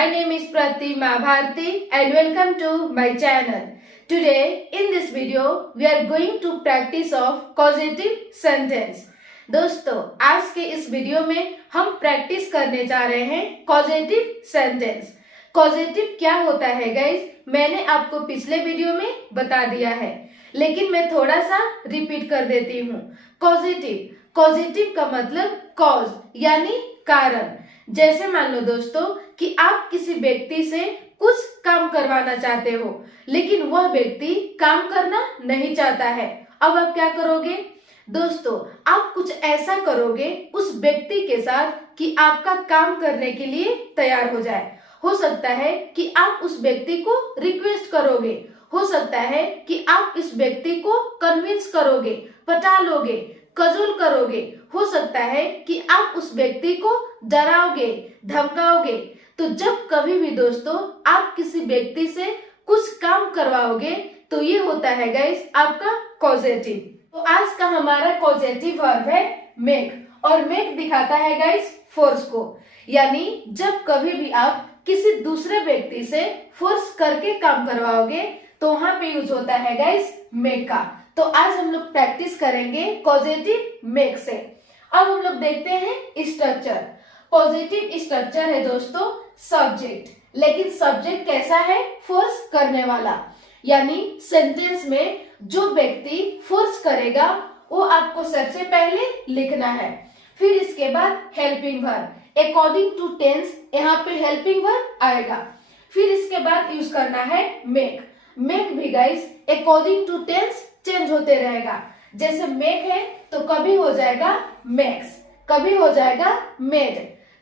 My name is Pratima Bharti and welcome to my channel. Today in this video we are going to practice of causative sentence. दोस्तों आज के इस video में हम practice करने जा रहे हैं कॉजेटिव सेंटेंस। कॉजेटिव क्या होता है गाइज, मैंने आपको पिछले वीडियो में बता दिया है, लेकिन मैं थोड़ा सा रिपीट कर देती हूँ। पॉजिटिव का मतलब कॉज यानी कारण। जैसे मान लो दोस्तों कि आप किसी व्यक्ति से कुछ काम करवाना चाहते हो, लेकिन वह व्यक्ति काम करना नहीं चाहता है। अब आप क्या करोगे दोस्तों, आप कुछ ऐसा करोगे उस व्यक्ति के साथ कि आपका काम करने के लिए तैयार हो जाए। हो सकता है कि आप उस व्यक्ति को रिक्वेस्ट करोगे, हो सकता है कि आप इस व्यक्ति को कन्विंस करोगे, पटा लोगे, कजोल करोगे, हो सकता है कि आप उस व्यक्ति को डराओगे, धमकाओगे। तो जब कभी भी दोस्तों आप किसी व्यक्ति से कुछ काम करवाओगे तो ये होता है गाइस आपका कॉजेटिव। तो आज का हमारा कॉजेटिव वर्ब है मेक, और मेक दिखाता है गाइस फोर्स को, यानी जब कभी भी आप किसी दूसरे व्यक्ति से फोर्स करके काम करवाओगे तो वहां पे यूज होता है गाइस मेक का। तो आज हम लोग प्रैक्टिस करेंगे पॉजिटिव मेक से। अब हम लोग देखते हैं स्ट्रक्चर। पॉजिटिव स्ट्रक्चर है दोस्तों सब्जेक्ट, लेकिन सब्जेक्ट कैसा है, फोर्स करने वाला, यानी सेंटेंस में जो व्यक्ति फोर्स करेगा वो आपको सबसे पहले लिखना है। फिर इसके बाद helping verb, according to tense यहाँ पे हेल्पिंग वर्ब आएगा। फिर इसके बाद यूज करना है मेक भी guys according to tense change होते रहेगा। जैसे मेक है तो कभी हो जाएगा मेक्स, कभी हो जाएगा मेड,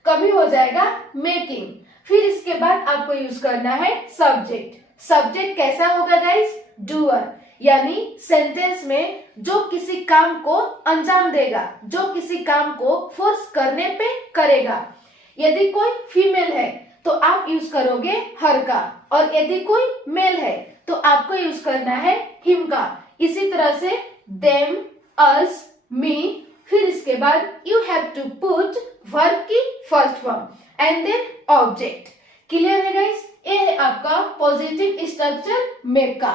कभी हो जाएगा मेकिंग। फिर इसके बाद आपको यूज करना है सब्जेक्ट कैसा होगा गाइस, डूअर, यानी सेंटेंस में जो किसी काम को अंजाम देगा, जो किसी काम को फोर्स करने पे करेगा। यदि कोई फीमेल है तो आप यूज करोगे हर का, और यदि कोई मेल है तो आपको यूज करना है हिम का। इसी तरह से देम, अस, मी। फिर इसके बाद you have to put verb की first form and then object. Clear है गाइस, ये है आपका पॉजिटिव स्ट्रक्चर मेक का।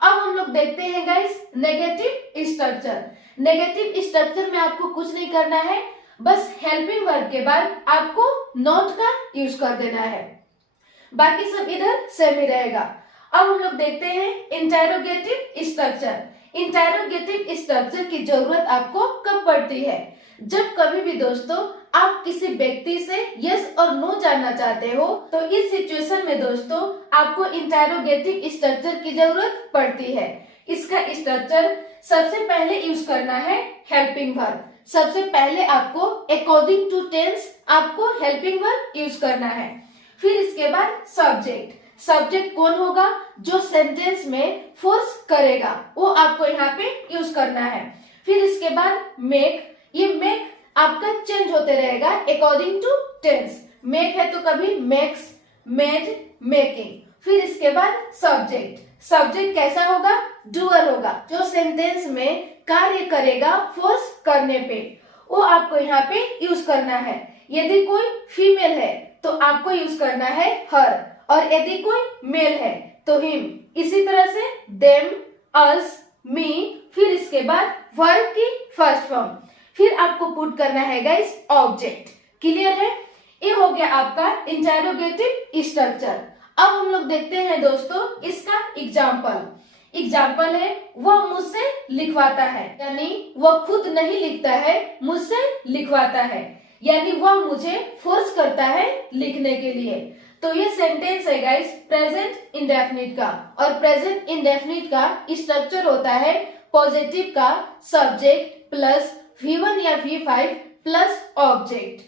अब हम लोग देखते हैं guys negative structure. Negative structure में आपको कुछ नहीं करना है, बस हेल्पिंग वर्ब के बाद आपको नॉट का यूज कर देना है, बाकी सब इधर सेम ही रहेगा। अब हम लोग देखते हैं इंटेरोगेटिव स्ट्रक्चर। इंटेरोगेटिव स्ट्रक्चर की जरूरत आपको कब पड़ती है, जब कभी भी दोस्तों आप किसी व्यक्ति से यस और नो जानना चाहते हो, तो इस सिचुएशन में दोस्तों आपको इंटेरोगेटिव स्ट्रक्चर की जरूरत पड़ती है। इसका स्ट्रक्चर सबसे पहले यूज करना है हेल्पिंग वर्ब। सबसे पहले आपको अकॉर्डिंग टू टेंस आपको हेल्पिंग वर्ब यूज करना है। फिर इसके बाद सब्जेक्ट कौन होगा, जो सेंटेंस में फोर्स करेगा, वो आपको यहाँ पे यूज करना है। फिर इसके बाद मेक, ये मेक आपका चेंज होते रहेगा अकॉर्डिंग टू टेंस। मेक है तो कभी मेक्स, मेड, मेकिंग। फिर इसके बाद सब्जेक्ट कैसा होगा, डूअर होगा, जो सेंटेंस में कार्य करेगा फोर्स करने पे, वो आपको यहाँ पे यूज करना है। यदि कोई फीमेल है तो आपको यूज करना है हर, और यदि कोई मेल है तो हिम। इसी तरह से देम, अस, मी। फिर इसके बाद वर्ब की फर्स्ट फॉर्म, फिर आपको पुट करना है गाइस ऑब्जेक्ट। क्लियर है, ये हो गया आपका इंटेरोगेटिव स्ट्रक्चर। अब हम लोग देखते हैं दोस्तों इसका एग्जाम्पल है वह मुझसे लिखवाता है, यानी वह खुद नहीं लिखता है, मुझसे लिखवाता है, यानी वह मुझे फोर्स करता है लिखने के लिए। तो ये सेंटेंस है गाइस प्रेजेंट इंडेफिनिट का, और प्रेजेंट इंडेफिनिट का स्ट्रक्चर होता है पॉजिटिव का सब्जेक्ट प्लस V1 या V5 प्लस ऑब्जेक्ट।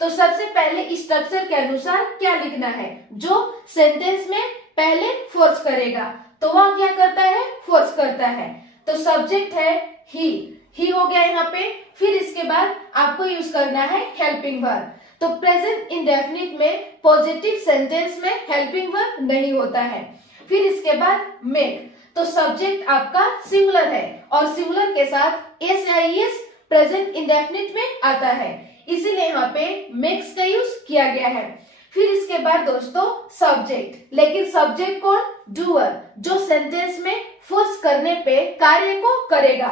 तो सबसे पहले स्ट्रक्चर के अनुसार क्या लिखना है, जो सेंटेंस में पहले फोर्स करेगा तो वह क्या करता है, फोर्स करता है। तो सब्जेक्ट है ही हो गया यहाँ पे। फिर इसके बाद आपको यूज करना है हेल्पिंग वर्ब। तो प्रेजेंट इंडेफिनिट में पॉजिटिव सेंटेंस में हेल्पिंग वर्ब नहीं होता है। फिर इसके बाद मेक, तो सब्जेक्ट आपका सिंगुलर है, और सिंगुलर के साथ एस या ईएस प्रेजेंट इंडेफिनिट में आता है, इसीलिए यहाँ पे मेक्स का यूज किया गया है। फिर इसके बाद दोस्तों सब्जेक्ट, लेकिन सब्जेक्ट कौन? डूअर, जो सेंटेंस में फोर्स करने पे कार्य को करेगा।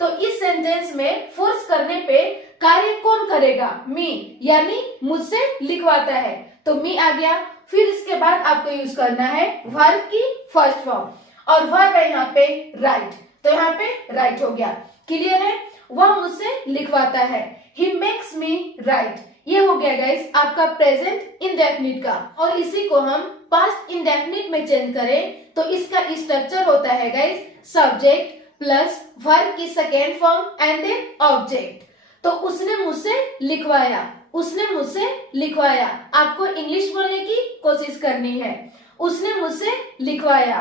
तो इस सेंटेंस में फोर्स करने पे कार्य कौन करेगा? मी, यानी मुझसे लिखवाता है, तो मी आ गया। फिर इसके बाद आपको यूज करना है वर्ब की फर्स्ट फॉर्म, और वर्ब है यहाँ पे राइट, तो यहाँ पे राइट हो गया। क्लियर है? वह मुझसे लिखवाता है, ही मेक्स मी राइट। ये हो गया गाइस आपका प्रेजेंट इंडेफिनिट का। और इसी को हम पास्ट इंडेफिनिट में चेंज करें तो इसका स्ट्रक्चर होता है गाइस सब्जेक्ट प्लस वर्ब की second form and then object. तो उसने मुझसे लिखवाया, उसने मुझसे लिखवाया। आपको इंग्लिश बोलने की कोशिश करनी है। उसने मुझसे लिखवाया,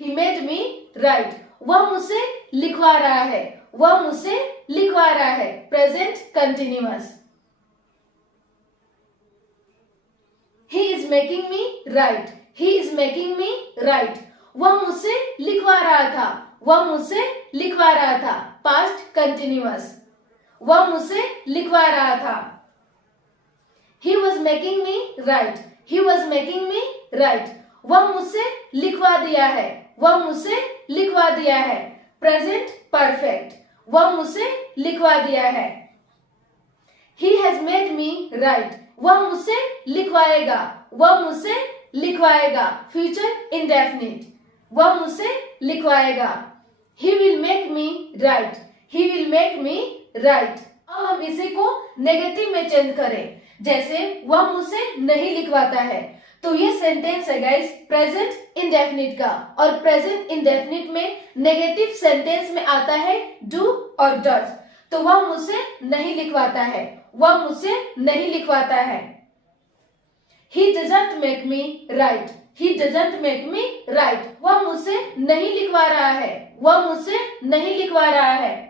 he made me write। वह मुझसे लिखवा रहा है, वह मुझसे लिखवा रहा है, present continuous. He is making me write, he is making me write। वह मुझसे लिखवा रहा था, वह मुझसे लिखवा रहा था, पास्ट कंटिन्यूअस। वह मुझसे लिखवा रहा था। He was making me write, he was making me write। वह मुझसे लिखवा दिया है, वह मुझसे लिखवा दिया है, प्रेजेंट परफेक्ट। वह मुझसे लिखवा दिया है। He has made me write। वह मुझसे लिखवाएगा, वह मुझसे लिखवाएगा, फ्यूचर इंडेफिनिट। वह मुझसे लिखवाएगा। He will make me write, he will make me write। अब हम इसी को नेगेटिव में चेंज करें, जैसे वह मुझसे नहीं लिखवाता है, तो ये सेंटेंस है गाइस प्रेजेंट इंडेफिनिट का, और प्रेजेंट इंडेफिनिट में नेगेटिव सेंटेंस में आता है डू और डज। तो वह मुझसे नहीं लिखवाता है, वह मुझसे नहीं लिखवाता है। He doesn't make me write, he doesn't make me write। वह मुझसे नहीं लिखवा रहा है, वह मुझसे नहीं लिखवा रहा है।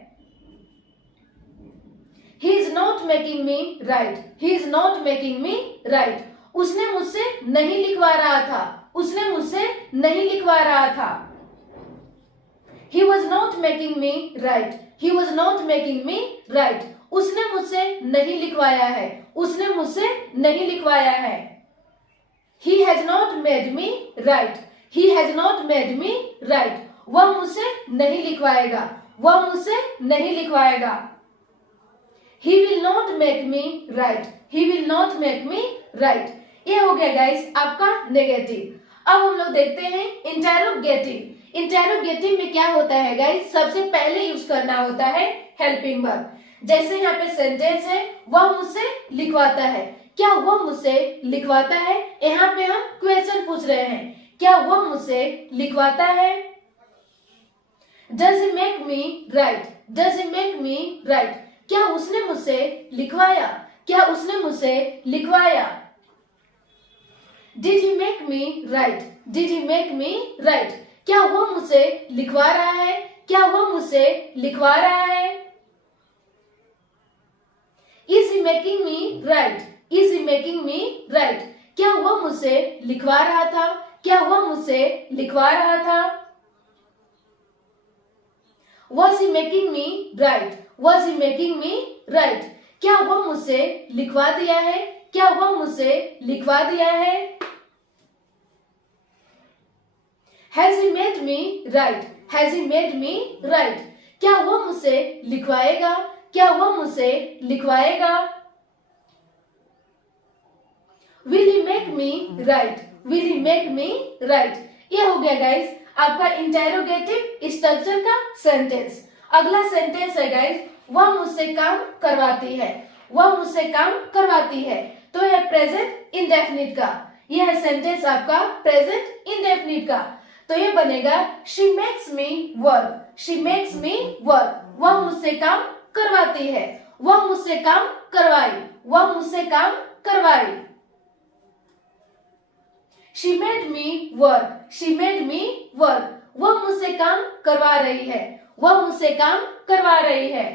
He is not making me write, he is not making me write। उसने मुझसे नहीं लिखवा रहा था, उसने मुझसे नहीं लिखवा रहा था। He was not making me write, he was not making me write। उसने मुझसे नहीं लिखवाया है, उसने मुझसे नहीं लिखवाया है। He has not made me write, he has not made me write। वह मुझसे नहीं लिखवाएगा, वह मुझसे नहीं लिखवाएगा। He will not make me write, he will not make me write। ये हो गया गाइस आपका नेगेटिव। अब हम लोग देखते हैं इंटेरोगेटिव। इंटेरोगेटिव में क्या होता है गाइस? सबसे पहले यूज करना होता है हेल्पिंग वर्ब। जैसे यहाँ पे सेंटेंस है, वह मुझसे लिखवाता है। क्या वह मुझसे लिखवाता है? यहाँ पे हम क्वेश्चन पूछ रहे हैं, क्या वह मुझसे लिखवाता है? Does he make me write, does he make me write। क्या उसने मुझसे लिखवाया, क्या उसने मुझसे लिखवाया? Did he make me write, did he make me write। क्या वह मुझसे लिखवा रहा है, क्या वह मुझसे लिखवा रहा है? Is he making me write, is he making me write। क्या वह मुझसे लिखवा रहा था, क्या वह मुझसे लिखवा रहा था? Was he making me write, was he making me write। क्या वह मुझसे लिखवा दिया है, क्या वह मुझसे लिखवा दिया है? Has he made me write, has he made me write। क्या वह मुझसे लिखवाएगा, क्या वह मुझसे लिखवाएगा? Will he make me write, will he make me write। ये हो गया गाइस आपका इंटेरोगेटिव स्ट्रक्चर का सेंटेंस। अगला सेंटेंस है गाइस, वह मुझसे काम करवाती है, वह मुझसे काम करवाती है। तो यह प्रेजेंट इंडेफिनिट का, यह है सेंटेंस आपका प्रेजेंट इंडेफिनिट का। तो ये बनेगा she makes me work, she makes me work। वह मुझसे काम करवाती है, वह मुझसे काम करवाई, वह मुझसे काम करवाई। She made me work, she made me work। वह मुझसे काम करवा रही है, वह मुझसे काम करवा रही है।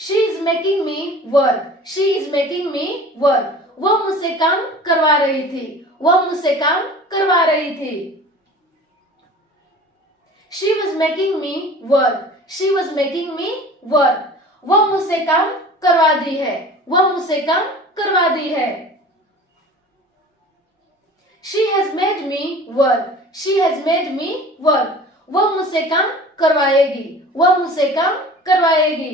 She is making me work, she is making me work। वह मुझसे काम करवा रही थी, वह मुझसे काम करवा रही थी। She was making me work, she was making me work। वह मुझसे काम करवा दी है, वह मुझसे काम करवा दी है। She has made me work. She has made me work. वह मुझसे काम करवाएगी, वह मुझसे काम करवाएगी।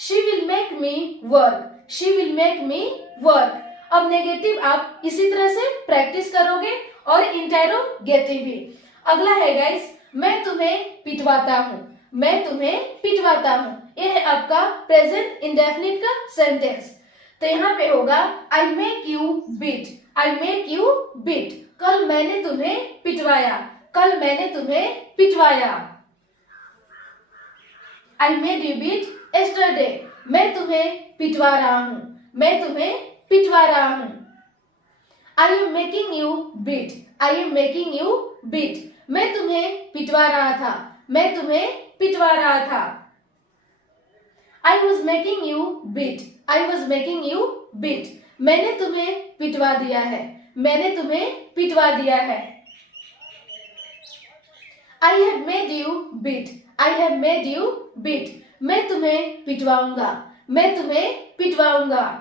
She will make me work. She will make me work. अब नेगेटिव आप इसी तरह से प्रैक्टिस करोगे और इंटेरोगेटिव भी। अगला है गाइस, मैं तुम्हें पिटवाता हूँ, मैं तुम्हें पिटवाता हूँ। यह है आपका प्रेजेंट इंडेफिनिट का सेंटेंस। तो यहाँ पे होगा I make you beat, I make you beat. कल मैंने तुम्हें पिटवाया, कल मैंने तुम्हें पिटवाया। I made you beat yesterday, मैं तुम्हें पिटवा रहा हूँ, मैं तुम्हें पिटवा रहा हूँ। I am making you beat, I am making you beat. मैं तुम्हें पिटवा रहा था, मैं तुम्हें पिटवा रहा था। I was making you beat, I was making you beat. मैंने तुम्हें पिटवा दिया है, मैंने तुम्हें पिटवा दिया है। I have made you beat, I have made you beat. मैं तुम्हें पिटवाऊंगा, मैं तुम्हें पिटवाऊंगा।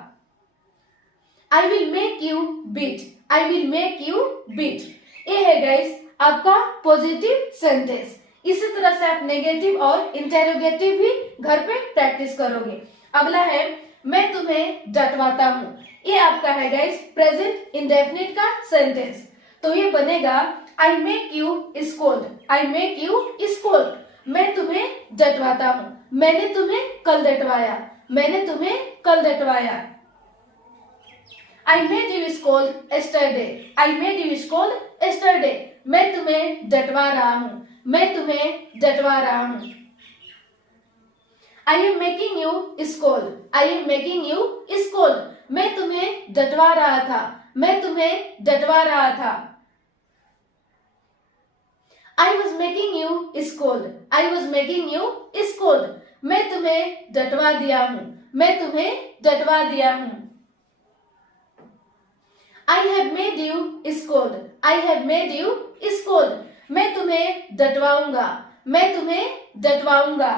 I will make you beat, I will make you beat. ये है गाइस आपका पॉजिटिव सेंटेंस। इसी तरह से आप नेगेटिव और इंटेरोगेटिव भी घर पे प्रैक्टिस करोगे। अगला है मैं तुम्हें डटवाता हूँ। ये आपका है गाइस प्रेजेंट इंडेफिनिट का सेंटेंस। तो ये बनेगा आई make you scold, I make you scold. मैं तुम्हें डटवाता हूँ, मैंने तुम्हें कल डटवाया, मैंने तुम्हें कल डटवाया। I made you scold yesterday, I made you scold yesterday. मैं तुम्हें डटवा रहा हूँ, मैं तुम्हें डटवा रहा हूँ। I am making you scold, I am making you scold. मैं तुम्हें डटवा रहा था, मैं तुम्हें डटवा रहा था। I was making you scold, I was making you scold. मैं तुम्हें डटवा दिया हूँ, मैं तुम्हें डटवा दिया हूँ। I have made you scold, I have made you scold. मैं तुम्हें डटवाऊंगा, मैं तुम्हें डटवाऊंगा।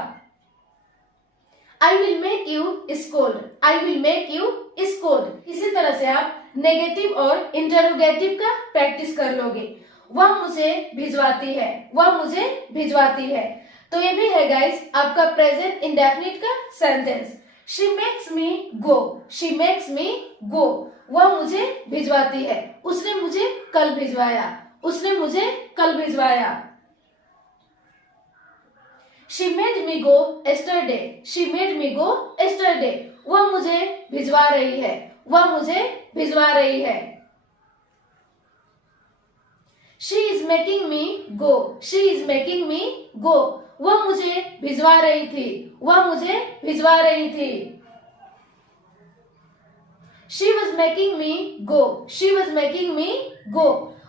I will make you scold, I will make you scold. इसी तरह से आप नेगेटिव और इंटरोगेटिव का प्रैक्टिस कर लोगे। वह मुझे भिजवाती है, वह मुझे भिजवाती है। तो ये भी है गाइस आपका प्रेजेंट इंडेफिनिट का sentence. She makes me go, she makes me go. वह मुझे भिजवाती है, उसने मुझे कल भिजवाया, उसने मुझे कल भिजवाया। She made me go yesterday, she made me go yesterday. वह मुझे भिजवा रही है, वह मुझे भिजवा रही है। She is making me go, she is making me go. वह मुझे भिजवा रही थी, वह मुझे भिजवा रही थी। She was making me go, she was making me go.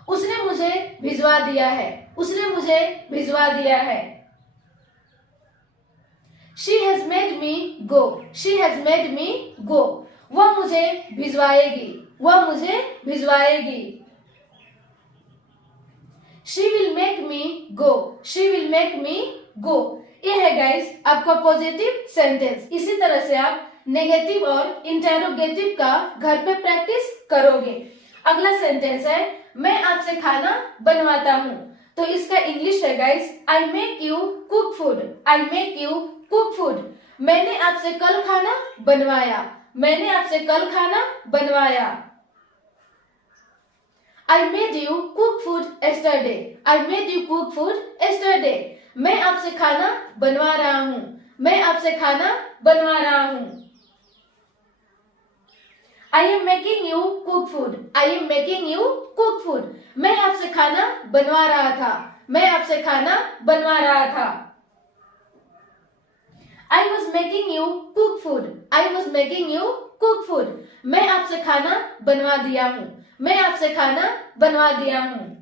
उसने मुझे भिजवा दिया है, उसने मुझे भिजवा दिया है। She has made me go, she has made me go. वह मुझे भिजवाएगी, वह मुझे भिजवाएगी। She will make me go, she will make me go. ये है गाइस आपका पॉजिटिव सेंटेंस। इसी तरह से आप नेगेटिव और इंटेरोगेटिव का घर पे प्रैक्टिस करोगे। अगला सेंटेंस है मैं आपसे खाना बनवाता हूँ। तो इसका इंग्लिश है guys I make you cook food, I make you cook food. मैंने आपसे कल खाना बनवाया, मैंने आपसे कल खाना बनवाया। आई made you cook food yesterday, I made you cook food yesterday. मैं आपसे खाना बनवा रहा हूँ, मैं आपसे खाना बनवा रहा हूँ। I am making you cook food, I am making you cook food. मैं आपसे खाना बनवा रहा था, मैं आपसे खाना बनवा रहा था। I was making you cook food, I was making you cook food. मैं आपसे खाना बनवा दिया हूँ, मैं आपसे खाना बनवा दिया हूँ।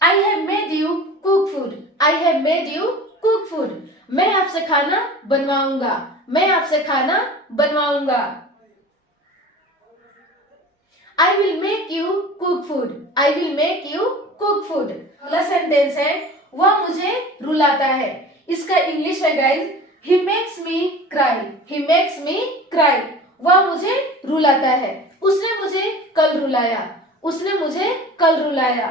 I have made you cook food, I have made you cook food. मैं आपसे खाना बनवाऊंगा, मैं आपसे खाना बनवाऊंगा। I will make you cook food, I will make you cook food. अगला सेंटेंस है वह मुझे रुलाता है। इसका इंग्लिश है guys He makes me cry. He makes me cry. वह मुझे रुलाता है. उसने मुझे कल रुलाया. उसने मुझे कल रुलाया.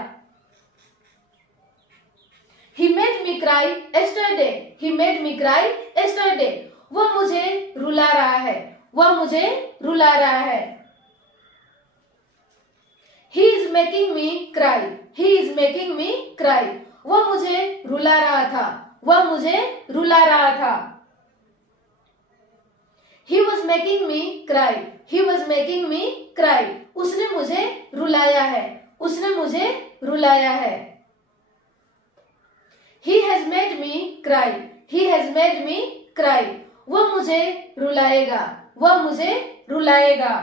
He made me cry yesterday. He made me cry yesterday. वह मुझे रुला रहा है. वह मुझे रुला रहा है. He is making me cry. He is making me cry. वह मुझे रुला रहा था. वह मुझे रुला रहा था. He was making me cry. He was making me cry. उसने मुझे रुलाया है. उसने मुझे रुलाया है. He has made me cry. He has made me cry. वह मुझे रुलाएगा. वह मुझे रुलाएगा.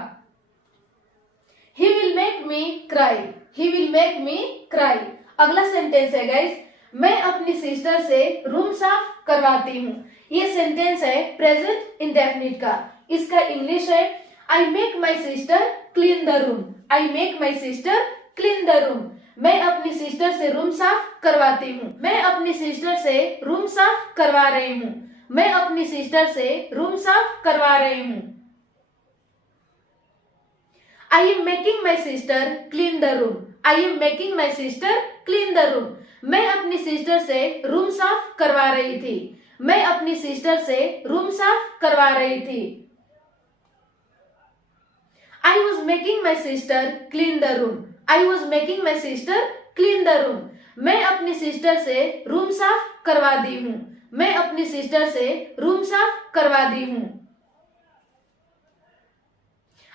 He will make me cry. He will make me cry. अगला सेंटेंस है गाइस, मैं अपनी सिस्टर से रूम साफ करवाती हूँ. ये सेंटेंस है प्रेजेंट इंडेफिनिट का. इसका इंग्लिश है I make my sister clean the room. I make my sister clean the room. मैं अपनी सिस्टर से रूम साफ करवाती हूँ. मैं अपनी सिस्टर से रूम साफ करवा रही हूँ. मैं अपनी सिस्टर से रूम साफ करवा रही हूँ. I am making my sister clean the room. I am making my sister clean the room. मैं अपनी सिस्टर से रूम साफ करवा रही थी. मैं अपनी सिस्टर से रूम साफ करवा रही थी. I was making my sister clean the room. I was making my sister clean the room. मैं अपनी सिस्टर से रूम साफ करवा दी हूँ. मैं अपनी सिस्टर से रूम साफ करवा दी हूँ.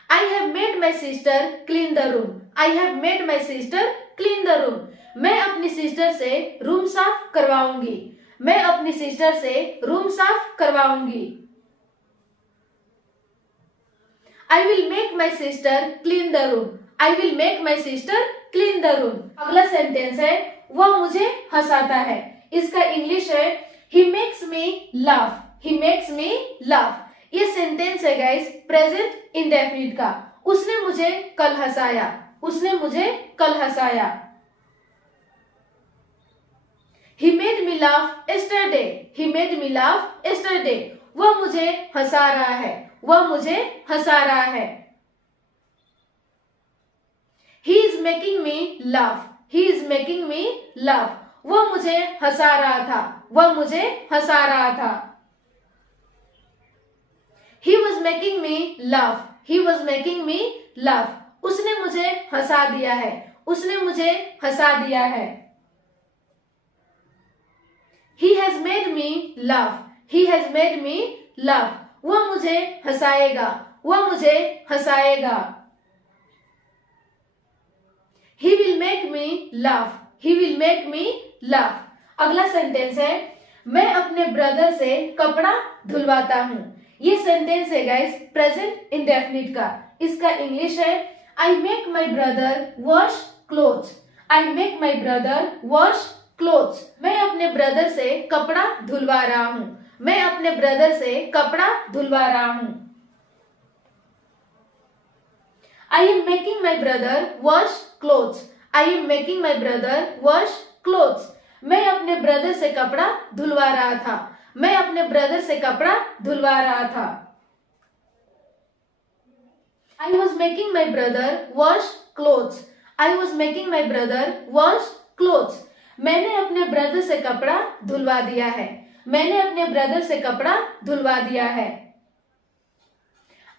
I have made my sister clean the room. I have made my sister clean the room. मैं अपनी सिस्टर से रूम साफ करवाऊंगी. मैं अपनी सिस्टर से रूम साफ करवाऊंगी. I will make my sister clean the room. I will make my sister clean the room. अगला sentence है वह मुझे हंसाता है. इसका इंग्लिश है he makes me laugh. He makes me laugh. ये सेंटेंस है गाइस प्रेजेंट इंडेफिनिट का. उसने मुझे कल हंसाया. उसने मुझे कल हंसाया. He made me laugh yesterday. He made me laugh yesterday. वह मुझे हंसा रहा है. वह मुझे हंसा रहा है. He is making me laugh. He is making me laugh. वह मुझे हंसा रहा था. वह मुझे हंसा रहा था. He was making me laugh. He was making me laugh. उसने मुझे हंसा दिया है. उसने मुझे हंसा दिया है. He has made me laugh. He has made me laugh. वह मुझे हंसाएगा. वह मुझे हंसाएगा. He will make me laugh. He will make me laugh. अगला सेंटेंस है मैं अपने ब्रदर से कपड़ा धुलवाता हूँ. ये सेंटेंस है गाइस प्रेजेंट इंडेफिनिट का. इसका इंग्लिश है I make my brother wash clothes. I make my brother wash clothes. मैं अपने ब्रदर से कपड़ा धुलवा रहा हूँ. मैं अपने ब्रदर से कपड़ा धुलवा रहा हूँ. I am making my brother wash clothes. I am making my brother wash clothes. मैं अपने ब्रदर से कपड़ा धुलवा रहा था. मैं अपने ब्रदर से कपड़ा धुलवा रहा था. I was making my brother wash clothes. I was making my brother wash clothes. मैंने अपने ब्रदर से कपड़ा धुलवा दिया है. मैंने अपने ब्रदर से कपड़ा धुलवा दिया है.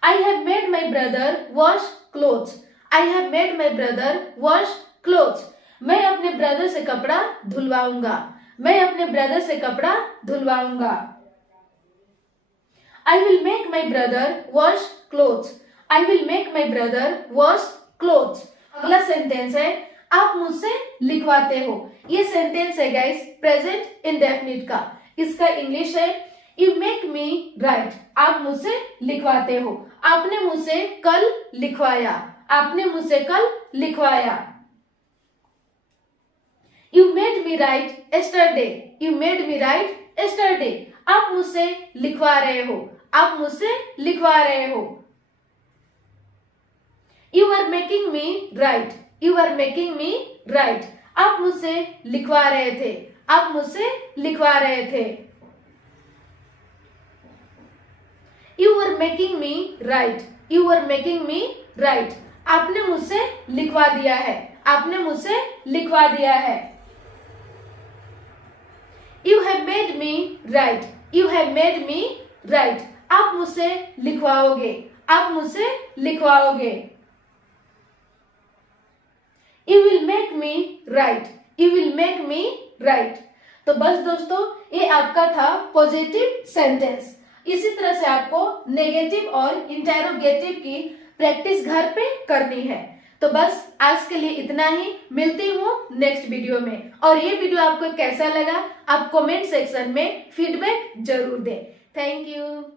I have made my brother wash clothes. I have made my brother wash clothes. मैं अपने ब्रदर से कपड़ा धुलवाऊंगा. मैं अपने ब्रदर से कपड़ा धुलवाऊंगा. I will make my brother wash clothes. I will make my brother wash clothes. अगला सेंटेंस है आप मुझसे लिखवाते हो. ये सेंटेंस है गाइस प्रेजेंट इंडेफिनिट का. इसका इंग्लिश है यू मेक मी राइट. आप मुझसे लिखवाते हो. आपने मुझसे कल लिखवाया. आपने मुझसे कल लिखवाया. You made me write yesterday. You made me write yesterday. आप मुझसे लिखवा रहे हो. आप मुझसे लिखवा रहे हो. You are making me write. You are making me write. आप मुझसे लिखवा रहे थे. आप मुझसे लिखवा रहे थे. You are making me write, you are making me write, आपने मुझसे लिखवा दिया है, आपने मुझसे लिखवा दिया है। You have made me write, you have made me write, आप मुझसे लिखवाओगे, आप मुझसे लिखवाओगे। You will make me write, you will make me write. तो बस दोस्तों, ये आपका था पॉजिटिव सेंटेंस। इसी तरह से आपको नेगेटिव और इंटेरोगेटिव की प्रैक्टिस घर पे करनी है। तो बस आज के लिए इतना ही, मिलती हूँ नेक्स्ट वीडियो में। और ये वीडियो आपको कैसा लगा आप कमेंट सेक्शन में फीडबैक जरूर दें। Thank you.